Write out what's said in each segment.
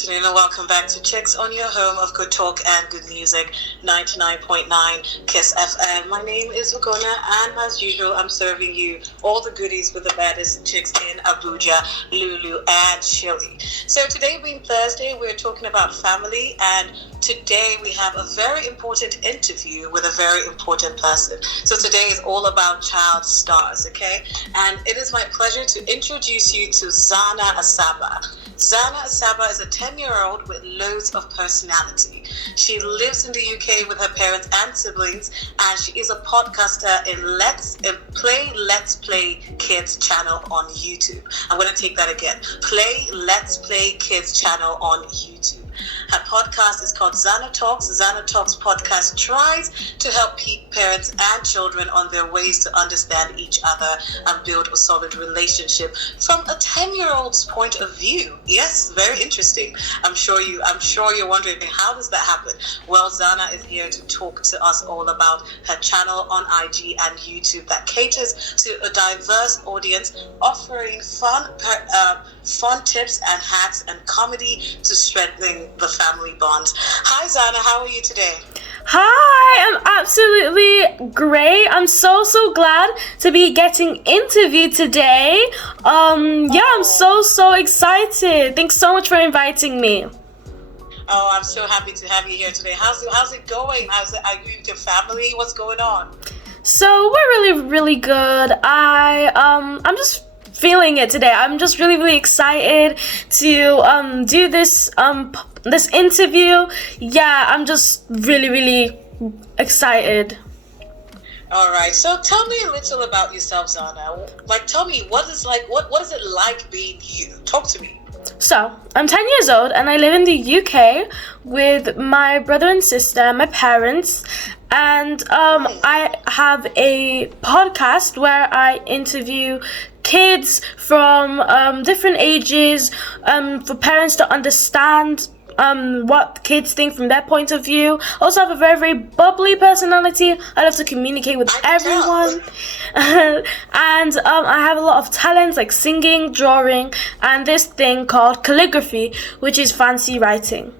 afternoon and welcome back to Chicks on your home of good talk and good music, 99.9 Kiss FM. My name is Ugona and as usual I'm serving you all the goodies with the baddest chicks in Abuja, Lulu and Chile. So today being Thursday, we're talking about family, and today we have a very important interview with a very important person. So today is all about child stars, okay? And it is my pleasure to introduce you to Zhana Asaba. Zhana Asaba is a 10-year-old with loads of personality. She lives in the UK with her parents and siblings, and she is a podcaster in Let's Play Kids channel on YouTube. I'm going to take that again. Let's Play Kids channel on YouTube. Her podcast is called Zhana Talks. Zhana Talks podcast tries to help parents and children on their ways to understand each other and build a solid relationship from a 10-year-old's point of view. Yes, very interesting. I'm sure you're wondering, how does that happen? Well, Zhana is here to talk to us all about her channel on IG and YouTube that caters to a diverse audience, offering fun tips and hacks and comedy to strengthen the family bonds. Hi Zhana, how are you today? Hi, I'm absolutely great. I'm so glad to be getting interviewed today. I'm so excited. Thanks so much for inviting me. Oh, I'm so happy to have you here today. How's it going? Are you with your family? What's going on? So we're really good. I'm just feeling it today. I'm just really excited to do this interview. Yeah, I'm just really excited. All right. So tell me a little about yourself, Zhana. Like, tell me what is it like being you? Talk to me. So, I'm 10 years old and I live in the UK with my brother and sister and my parents. And I have a podcast where I interview kids from different ages for parents to understand what kids think from their point of view. I also have a very bubbly personality. I love to communicate with everyone. And I have a lot of talents like singing, drawing, and this thing called calligraphy, which is fancy writing.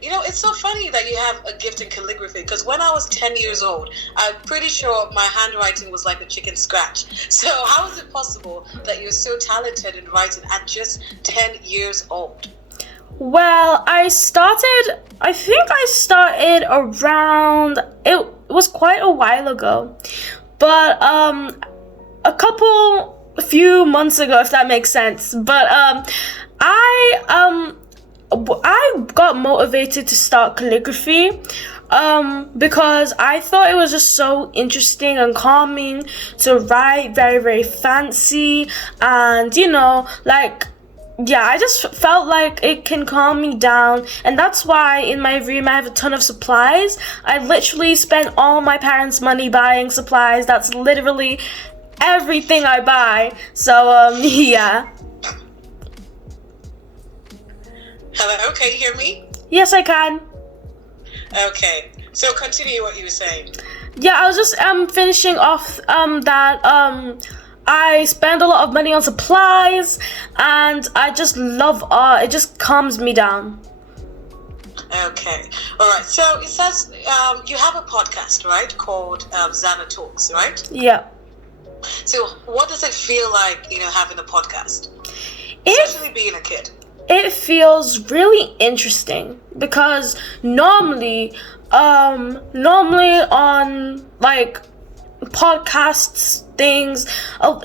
You know, it's so funny that you have a gift in calligraphy, because when I was 10 years old, I'm pretty sure my handwriting was like a chicken scratch. So how is it possible that you're so talented in writing at just 10 years old? Well, I think I started around, it was quite a while ago, but a few months ago, if that makes sense. But I got motivated to start calligraphy because I thought it was just so interesting and calming to write very fancy, and I just felt like it can calm me down, and that's why in my room I have a ton of supplies. I literally spent all my parents' money buying supplies. That's literally everything I buy. So yeah. Hello, can you hear me? Yes, I can. Okay, so continue what you were saying. Yeah, I was just finishing off that I spend a lot of money on supplies, and I just love art. It just calms me down. Okay. All right. So it says you have a podcast, right, called Zhana Talks, right? Yeah. So what does it feel like, having a podcast? Especially being a kid. It feels really interesting because normally on like podcasts things,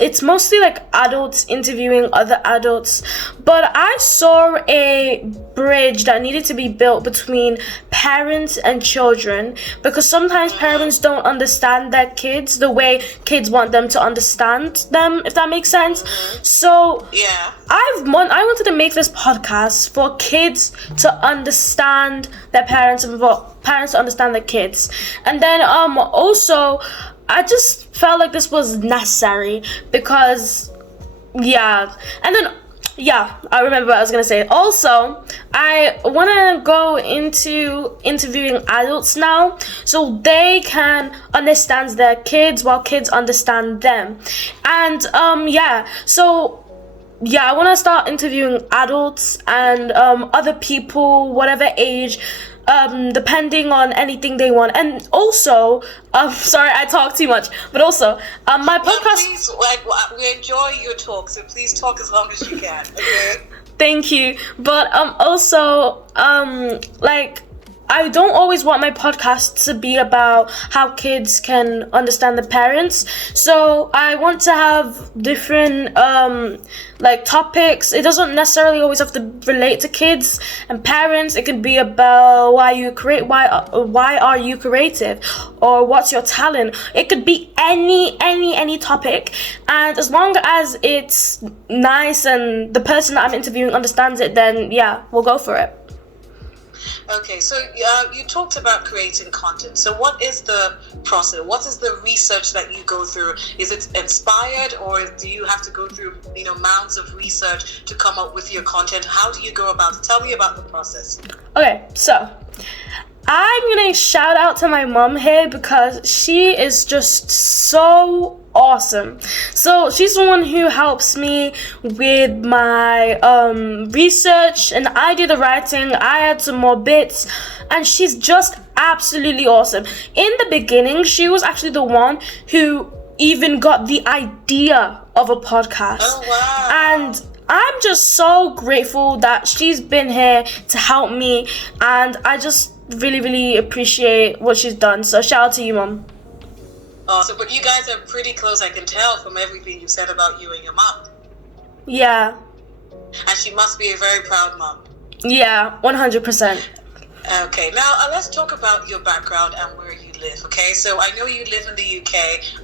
it's mostly like adults interviewing other adults, but I saw a bridge that needed to be built between parents and children, because sometimes parents don't understand their kids the way kids want them to understand them, if that makes sense. So yeah, I wanted to make this podcast for kids to understand their parents and for parents to understand their kids, and then also I just felt like this was necessary because, I remember what I was going to say. Also, I want to go into interviewing adults now so they can understand their kids while kids understand them. And, so yeah, I want to start interviewing adults and other people, whatever age, depending on anything they want. And also, sorry, I talk too much, but also, my No, podcast. please, we enjoy your talk, so please talk as long as you can. Okay. Thank you. But also, like, I don't always want my podcast to be about how kids can understand the parents. So I want to have different like topics. It doesn't necessarily always have to relate to kids and parents. It could be about why are you creative, or what's your talent. It could be any topic, and as long as it's nice and the person that I'm interviewing understands it, then yeah, we'll go for it. Okay, so you talked about creating content. So what is the process? What is the research that you go through? Is it inspired, or do you have to go through, mounds of research to come up with your content? How do you go about it? Tell me about the process. Okay, so I'm gonna shout out to my mom here because she is just so awesome. So she's the one who helps me with my research, and I do the writing. I add some more bits, and she's just absolutely awesome. In the beginning, she was actually the one who even got the idea of a podcast. Oh, wow. And I'm just so grateful that she's been here to help me, and I just really appreciate what she's done. So shout out to you, Mom. So, but you guys are pretty close, I can tell from everything you said about you and your mom. Yeah. And she must be a very proud mom. Yeah, 100%. Okay, now let's talk about your background and where you live, okay? So I know you live in the UK,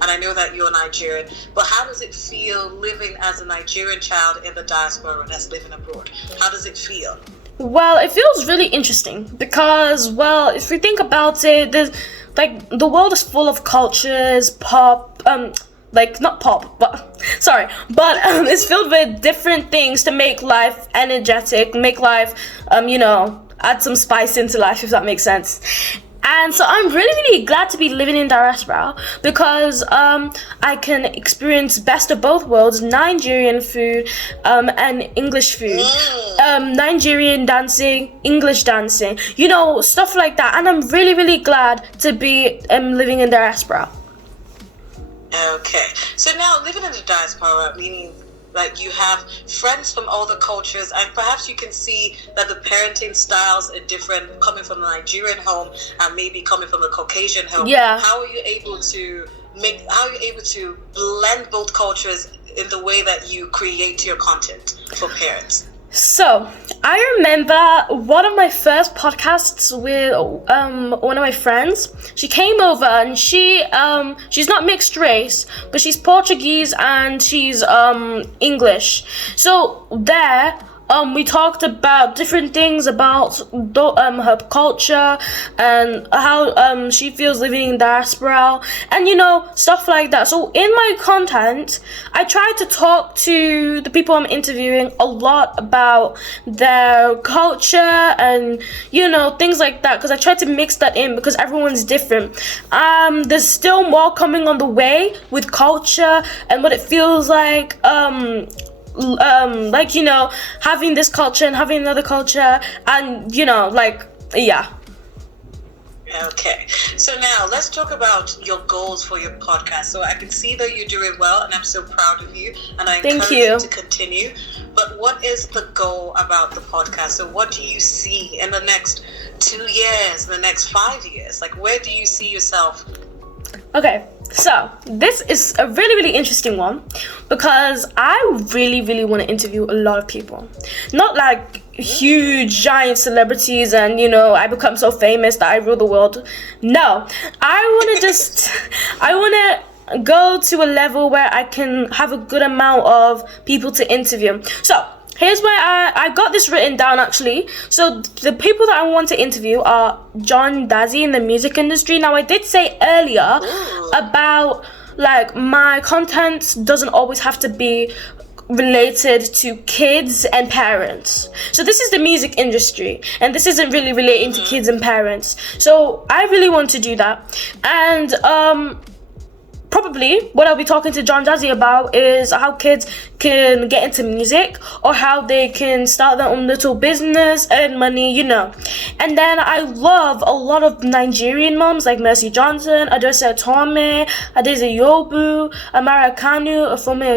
and I know that you're Nigerian, but how does it feel living as a Nigerian child in the diaspora that's living abroad? How does it feel? Well, it feels really interesting because, well, if you think about it, there's like the world is full of cultures, not pop, but sorry, but it's filled with different things to make life energetic, make life, add some spice into life, if that makes sense. And so I'm really glad to be living in diaspora because I can experience best of both worlds: Nigerian food and English food, Nigerian dancing, English dancing, stuff like that. And I'm really glad to be living in diaspora. Okay, so now living in the diaspora, meaning like you have friends from all the cultures, and perhaps you can see that the parenting styles are different coming from a Nigerian home and maybe coming from a Caucasian home. Yeah. How are you able to blend both cultures in the way that you create your content for parents? So, I remember one of my first podcasts with one of my friends. She came over, and she's not mixed race, but she's Portuguese and she's English. So there, we talked about different things about her culture and how she feels living in diaspora, and stuff like that. So in my content, I try to talk to the people I'm interviewing a lot about their culture and things like that, because I try to mix that in because everyone's different. There's still more coming on the way with culture and what it feels like. Having this culture and having another culture, and yeah. Okay, so now let's talk about your goals for your podcast. So I can see that you're doing well, and I'm so proud of you, and I encourage you to continue. But what is the goal about the podcast? So what do you see in the next 2 years, the next 5 years? Like, where do you see yourself? Okay, so this is a really interesting one because I really want to interview a lot of people. Not like huge giant celebrities and I become so famous that I rule the world. No, I want to go to a level where I can have a good amount of people to interview. So here's where I got this written down actually. So the people that I want to interview are John Dazzy in the music industry. Now I did say earlier about like my content doesn't always have to be related to kids and parents. So this is the music industry, and this isn't really relating to kids and parents. So I really want to do that. And probably what I'll be talking to John Jazzy about is how kids can get into music, or how they can start their own little business, earn money, And then I love a lot of Nigerian moms like Mercy Johnson, Adose Tome, Adeze Yobu, Amara Kanu, Afome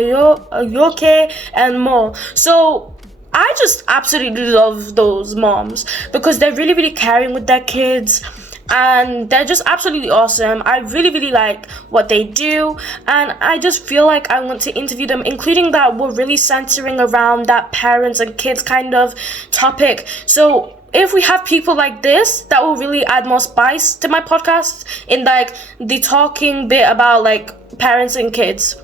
Ayoke, and more. So I just absolutely love those moms because they're really, really caring with their kids. And they're just absolutely awesome. I really, really like what they do, and I just feel like I want to interview them, including that we're really centering around that parents and kids kind of topic. So if we have people like this, that will really add more spice to my podcast in like the talking bit about like parents and kids.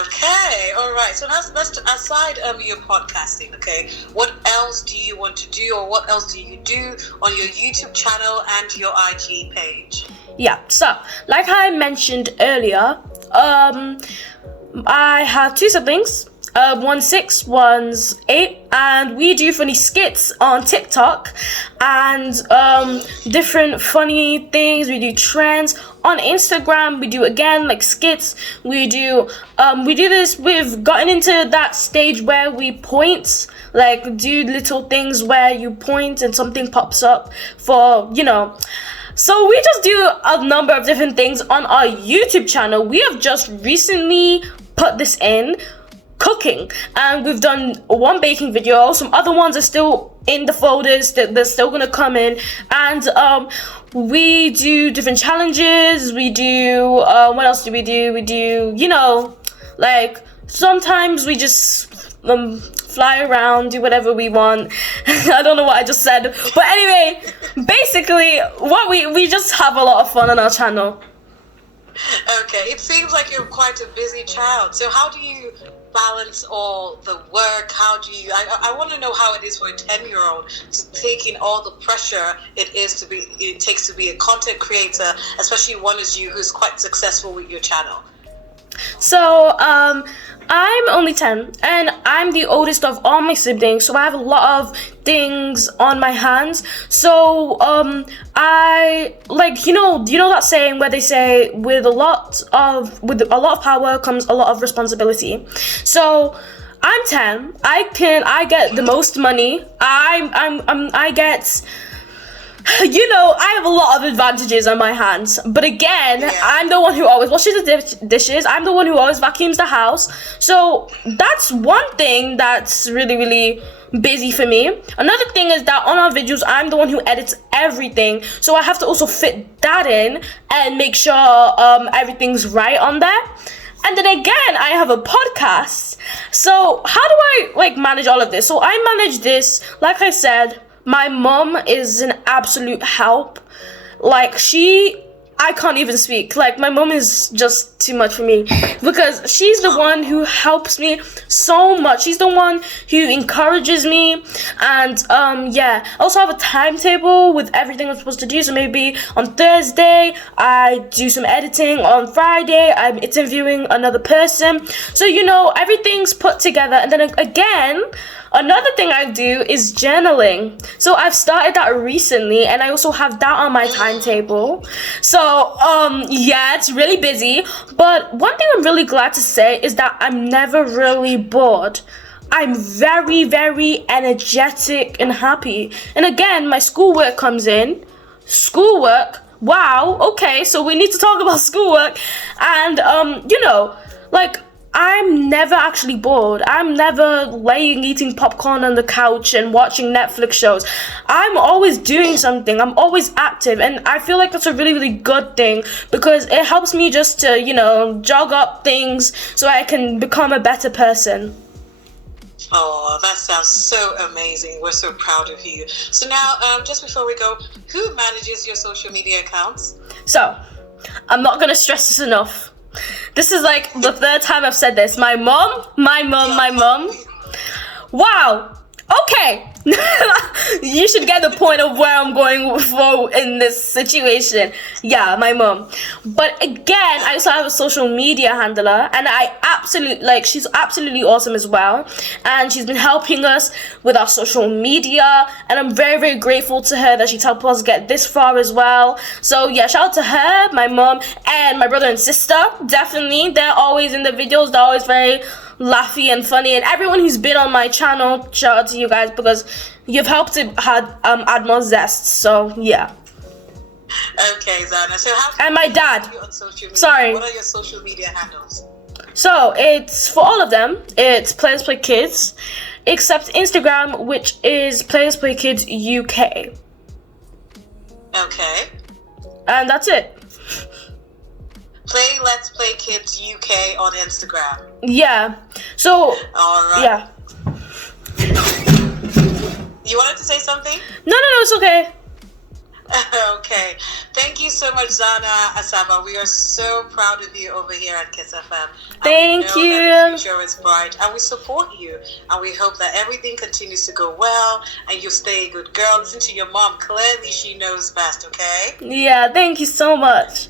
Okay, all right. So that's aside your podcasting. Okay, what else do you want to do, or what else do you do on your YouTube channel and your IG page? Yeah. So, like I mentioned earlier, I have two siblings. One's 6, one's 8, and we do funny skits on TikTok and different funny things. We do trends on Instagram. We do again like skits. We do this. We've gotten into that stage where we point, like do little things where you point and something pops up for So we just do a number of different things on our YouTube channel. We have just recently put this in. Cooking, and we've done one baking video. Some other ones are still in the folders that they're still gonna come in, and we do different challenges. We do what else do? We do like sometimes we just fly around, do whatever we want. I don't know what I just said, but anyway, basically what we just have a lot of fun on our channel. Okay, it seems like you're quite a busy child. So how do you balance all the work? How do you I want to know how it is for a 10-year-old to take in all the pressure it takes to be a content creator, especially one as you who's quite successful with your channel. So I'm only 10, and I'm the oldest of all my siblings, so I have a lot of things on my hands. So I like that saying where they say with a lot of power comes a lot of responsibility. So I'm 10. I get the most money. I get I have a lot of advantages on my hands, but again, yeah. I'm the one who always washes the dishes. I'm the one who always vacuums the house. So that's one thing that's really, really busy for me. Another thing is that on our videos, I'm the one who edits everything. So I have to also fit that in and make sure everything's right on there. And then again, I have a podcast. So how do I manage all of this? So I manage this, like I said. My mom is an absolute help. I can't even speak. My mom is just too much for me because she's the one who helps me so much. She's the one who encourages me, and I also have a timetable with everything I'm supposed to do. So maybe on Thursday I do some editing. On Friday I'm interviewing another person. So everything's put together, and then again. Another thing I do is journaling. So I've started that recently, and I also have that on my timetable. So it's really busy. But one thing I'm really glad to say is that I'm never really bored. I'm very, very energetic and happy. And again, my schoolwork comes in. Schoolwork? Wow, okay, so we need to talk about schoolwork. And I'm never actually bored. I'm never laying eating popcorn on the couch and watching Netflix shows. I'm always doing something. I'm always active, and I feel like that's a really, really good thing because it helps me just to, jog up things so I can become a better person. Oh, that sounds so amazing. We're so proud of you. So now, just before we go, who manages your social media accounts? So, I'm not going to stress this enough. This is the third time I've said this. My mom. Wow. Okay. You should get the point of where I'm going for in this situation. Yeah, my mom. But again, I also have a social media handler, and she's absolutely awesome as well. And she's been helping us with our social media, and I'm very, very grateful to her that she's helped us get this far as well. So yeah, shout out to her, my mom, and my brother and sister. Definitely, they're always in the videos. They're always very laughy and funny, and everyone who's been on my channel, shout out to you guys, because you've helped it add more zest. So yeah. Okay, Zhana. So how And my dad. you on social media? Sorry. What are your social media handles? So it's for all of them. It's Players Play Kids, except Instagram, which is Players Play Kids UK, Okay. and that's it. Let's Play Kids UK on Instagram. Yeah. So All right. yeah. You wanted to say something? No, it's okay. Okay. Thank you so much, Zhana Asaba. We are so proud of you over here at Kiss FM. Thank we know you. that the future is bright, and we support you. And we hope that everything continues to go well, and you stay a good girl. Listen to your mom. Clearly, she knows best, okay? Yeah, thank you so much.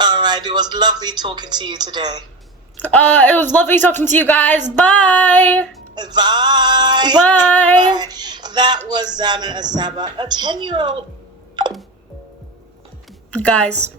All right. It was lovely talking to you today. It was lovely talking to you guys. Bye. Bye. Bye. That was Zhana Asaba, a 10-year-old. Guys,